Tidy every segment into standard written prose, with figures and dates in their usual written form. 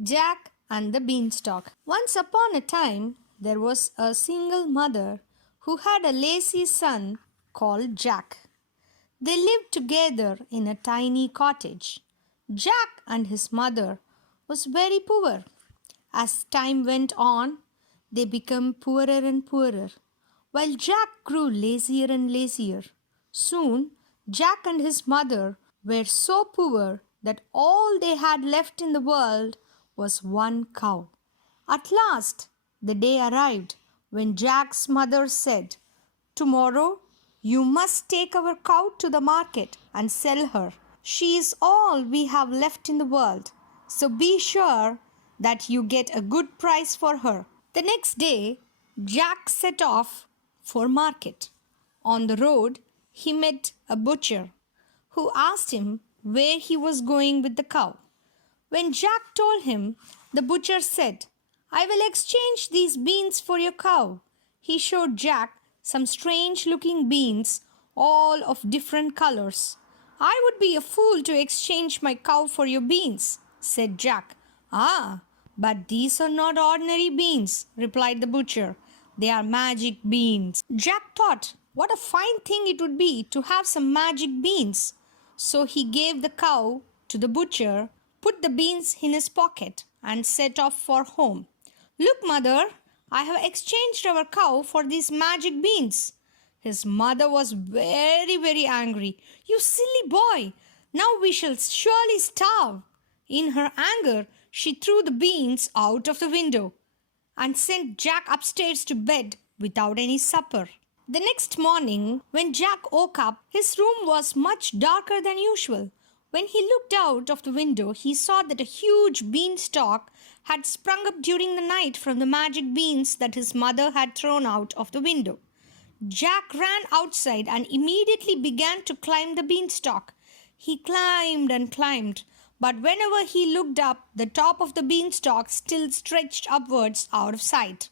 Jack and the Beanstalk. Once upon a time, there was a single mother who had a lazy son called Jack. They lived together in a tiny cottage. Jack and his mother was very poor. As time went on, they became poorer and poorer, while Jack grew lazier and lazier. Soon, Jack and his mother were so poor that all they had left in the world was one cow. At last, the day arrived when Jack's mother said, "Tomorrow, you must take our cow to the market and sell her. She is all we have left in the world, so be sure that you get a good price for her." The next day, Jack set off for market. On the road, he met a butcher who asked him where he was going with the cow. When Jack told him, the butcher said, "I will exchange these beans for your cow." He showed Jack some strange looking beans, all of different colors. "I would be a fool to exchange my cow for your beans," said Jack. "Ah, but these are not ordinary beans," replied the butcher. "They are magic beans." Jack thought what a fine thing it would be to have some magic beans. So he gave the cow to the butcher, put the beans in his pocket, and set off for home. "Look, mother, I have exchanged our cow for these magic beans." His mother was very angry. "You silly boy, now we shall surely starve." In her anger, she threw the beans out of the window and sent Jack upstairs to bed without any supper. The next morning, when Jack woke up, his room was much darker than usual. When he looked out of the window, he saw that a huge beanstalk had sprung up during the night from the magic beans that his mother had thrown out of the window. Jack ran outside and immediately began to climb the beanstalk. He climbed and climbed, but whenever he looked up, the top of the beanstalk still stretched upwards out of sight.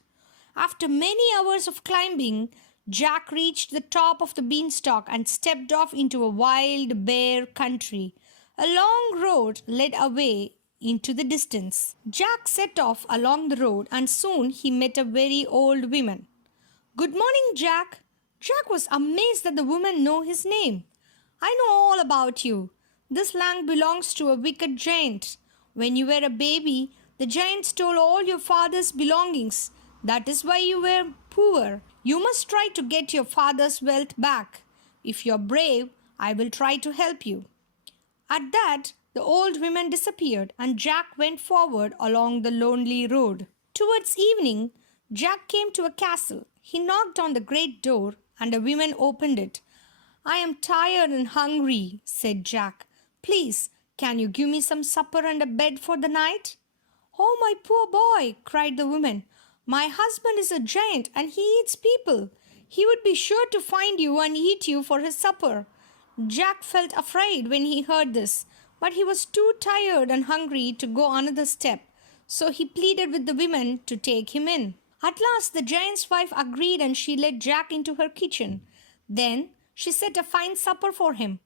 After many hours of climbing, Jack reached the top of the beanstalk and stepped off into a wild, bare country. A long road led away into the distance. Jack set off along the road and soon he met a very old woman. "Good morning, Jack." Jack was amazed that the woman knew his name. "I know all about you. This land belongs to a wicked giant. When you were a baby, the giant stole all your father's belongings. That is why you were poor. You must try to get your father's wealth back. If you're brave, I will try to help you." At that, the old woman disappeared and Jack went forward along the lonely road. Towards evening, Jack came to a castle. He knocked on the great door and a woman opened it. "I am tired and hungry," said Jack. "Please, can you give me some supper and a bed for the night?" "Oh, my poor boy," cried the woman. "My husband is a giant and he eats people. He would be sure to find you and eat you for his supper." Jack felt afraid when he heard this, but he was too tired and hungry to go another step, so he pleaded with the woman to take him in. At last the giant's wife agreed and she led Jack into her kitchen. Then she set a fine supper for him.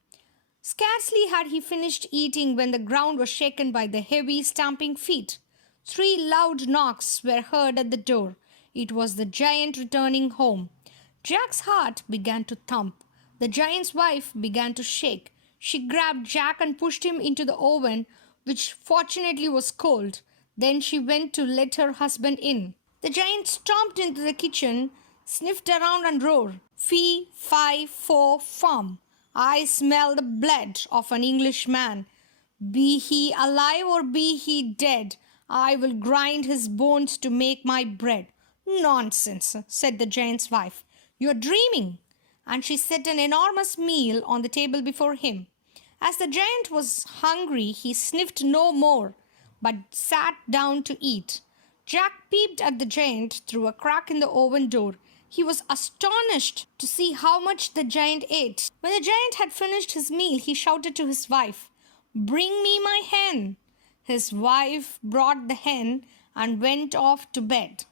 Scarcely had he finished eating when the ground was shaken by the heavy stamping feet. 3 loud knocks were heard at the door. It was the giant returning home. Jack's heart began to thump. The giant's wife began to shake. She grabbed Jack and pushed him into the oven, which fortunately was cold. Then she went to let her husband in. The giant stomped into the kitchen, sniffed around and roared, "Fee, fi, fo, fum. I smell the blood of an Englishman. Be he alive or be he dead, I will grind his bones to make my bread." "Nonsense," said the giant's wife. "You are dreaming." And she set an enormous meal on the table before him. As the giant was hungry, he sniffed no more, but sat down to eat. Jack peeped at the giant through a crack in the oven door. He was astonished to see how much the giant ate. When the giant had finished his meal, he shouted to his wife, "Bring me my hen." His wife brought the hen and went off to bed.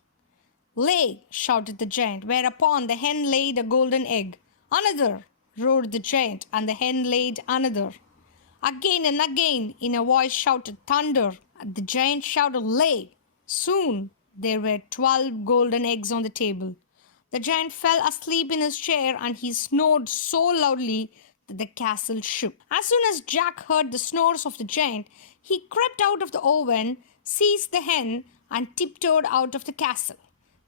"Lay," shouted the giant, whereupon the hen laid a golden egg. "Another," roared the giant, and the hen laid another. Again and again, in a voice shouted thunder The giant shouted, "Lay!" Soon there were 12 golden eggs on the table. The giant fell asleep in his chair and he snored so loudly that the castle shook. As soon as Jack heard the snores of the giant, he crept out of the oven, seized the hen, and tiptoed out of the castle.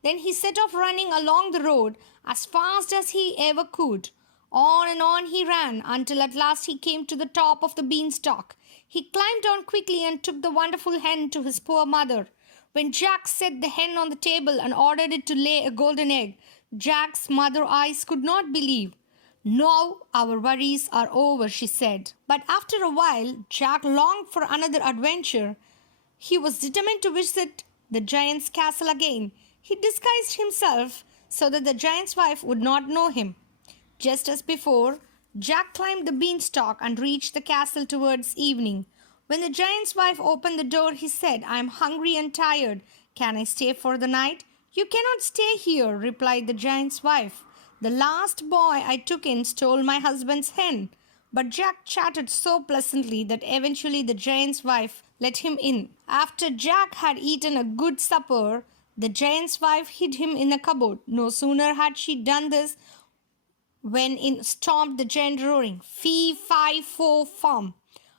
Then he set off running along the road as fast as he ever could. On and on he ran until at last he came to the top of the beanstalk. He climbed down quickly and took the wonderful hen to his poor mother. When Jack set the hen on the table and ordered it to lay a golden egg, Jack's mother's eyes could not believe. "Now our worries are over," she said. But after a while, Jack longed for another adventure. He was determined to visit the giant's castle again. He disguised himself so that the giant's wife would not know him. Just as before, Jack climbed the beanstalk and reached the castle towards evening. When the giant's wife opened the door, he said, "I am hungry and tired. Can I stay for the night?" "You cannot stay here," replied the giant's wife. "The last boy I took in stole my husband's hen." But Jack chatted so pleasantly that eventually the giant's wife let him in. After Jack had eaten a good supper, the giant's wife hid him in a cupboard. No sooner had she done this when in stormed the giant, roaring, "Fee, fi, fo, fum!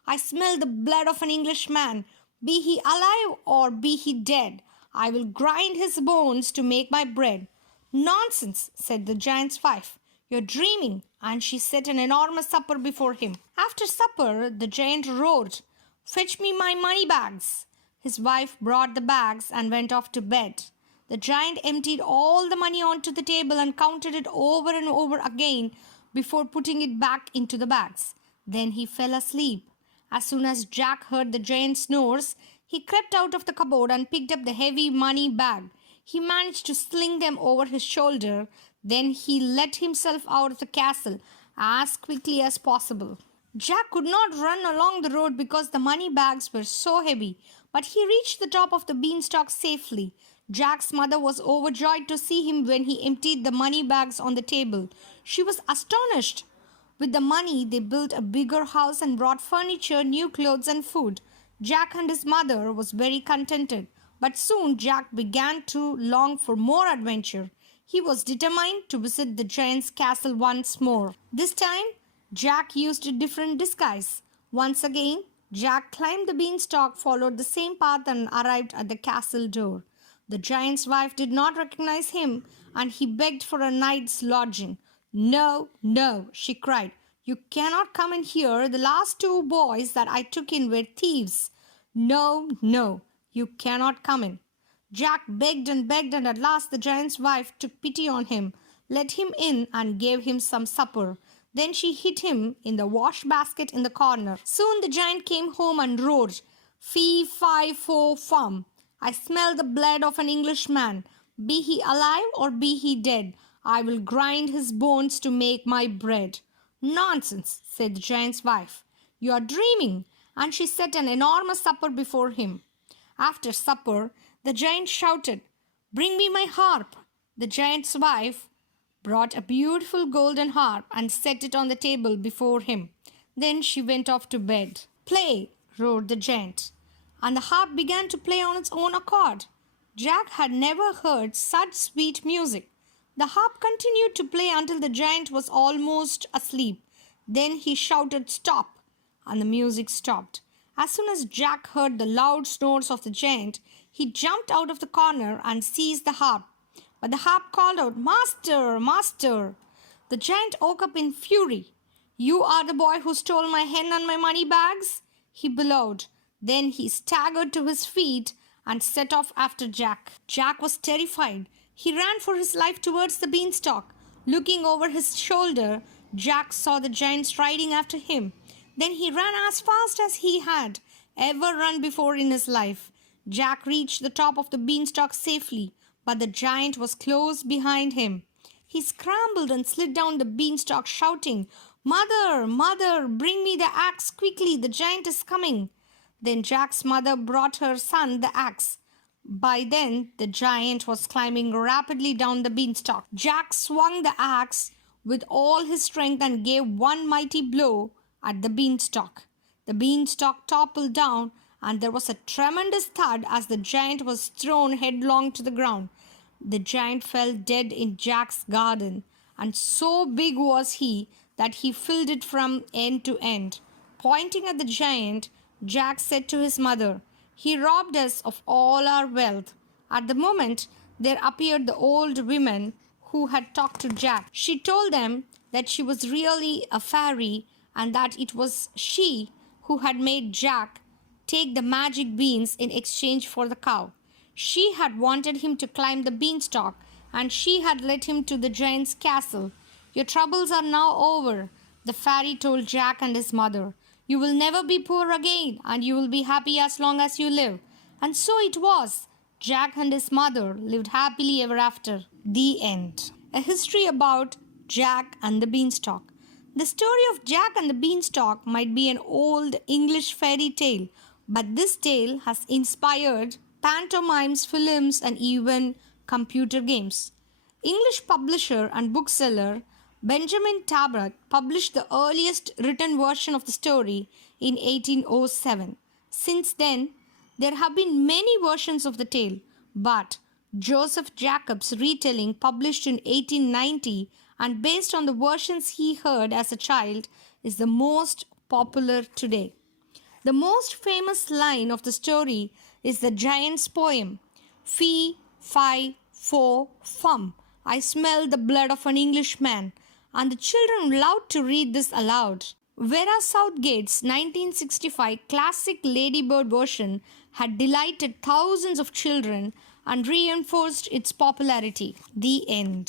I smell the blood of an Englishman. Be he alive or be he dead, I will grind his bones to make my bread." "Nonsense," said the giant's wife. "You're dreaming." And she set an enormous supper before him. After supper, the giant roared, "Fetch me my money bags." His wife brought the bags and went off to bed. The giant emptied all the money onto the table and counted it over and over again before putting it back into the bags. Then he fell asleep. As soon as Jack heard the giant snores, he crept out of the cupboard and picked up the heavy money bag. He managed to sling them over his shoulder. Then he let himself out of the castle as quickly as possible. Jack could not run along the road because the money bags were so heavy, but he reached the top of the beanstalk safely. Jack's mother was overjoyed to see him when he emptied the money bags on the table. She was astonished. With the money, they built a bigger house and brought furniture, new clothes, and food. Jack and his mother was very contented. But soon Jack began to long for more adventure. He was determined to visit the giant's castle once more. This time, Jack used a different disguise. Once again, Jack climbed the beanstalk, followed the same path, and arrived at the castle door. The giant's wife did not recognize him, and he begged for a night's lodging. "No, no," she cried. "You cannot come in here. The last 2 boys that I took in were thieves. No, no, you cannot come in." Jack begged, and at last the giant's wife took pity on him, let him in, and gave him some supper. Then she hid him in the wash basket in the corner. Soon the giant came home and roared, "Fee, fi, fo, fum! I smell the blood of an Englishman. Be he alive or be he dead, I will grind his bones to make my bread." "Nonsense," said the giant's wife. "You are dreaming." And she set an enormous supper before him. After supper, the giant shouted, "Bring me my harp." The giant's wife brought a beautiful golden harp and set it on the table before him. Then she went off to bed. "Play," roared the giant. And the harp began to play on its own accord. Jack had never heard such sweet music. The harp continued to play until the giant was almost asleep. Then he shouted, "Stop!" and the music stopped. As soon as Jack heard the loud snores of the giant, he jumped out of the corner and seized the harp. But the harp called out, "Master, master!" The giant woke up in fury. "You are the boy who stole my hen and my money bags?" he bellowed. Then he staggered to his feet and set off after Jack. Jack was terrified. He ran for his life towards the beanstalk. Looking over his shoulder, Jack saw the giant striding after him. Then he ran as fast as he had ever run before in his life. Jack reached the top of the beanstalk safely, but the giant was close behind him. He scrambled and slid down the beanstalk, shouting, "Mother, mother, bring me the axe quickly, the giant is coming." Then Jack's mother brought her son the axe. By then, the giant was climbing rapidly down the beanstalk. Jack swung the axe with all his strength and gave one mighty blow at the beanstalk. The beanstalk toppled down and there was a tremendous thud as the giant was thrown headlong to the ground. The giant fell dead in Jack's garden, and so big was he that he filled it from end to end. Pointing at the giant, Jack said to his mother, "He robbed us of all our wealth." At the moment, there appeared the old woman who had talked to Jack. She told them that she was really a fairy and that it was she who had made Jack take the magic beans in exchange for the cow. She had wanted him to climb the beanstalk, and she had led him to the giant's castle. "Your troubles are now over," the fairy told Jack and his mother. "You will never be poor again, and you will be happy as long as you live." And so it was. Jack and his mother lived happily ever after. The end. A history about Jack and the Beanstalk. The story of Jack and the Beanstalk might be an old English fairy tale, but this tale has inspired pantomimes, films, and even computer games. English publisher and bookseller Benjamin Tabart published the earliest written version of the story in 1807. Since then, there have been many versions of the tale, but Joseph Jacobs' retelling, published in 1890 and based on the versions he heard as a child, is the most popular today. The most famous line of the story is the giant's poem, "Fee, fi, fo, fum, I smell the blood of an Englishman," and the children loved to read this aloud. Vera Southgate's 1965 classic Ladybird version had delighted thousands of children and reinforced its popularity. The end.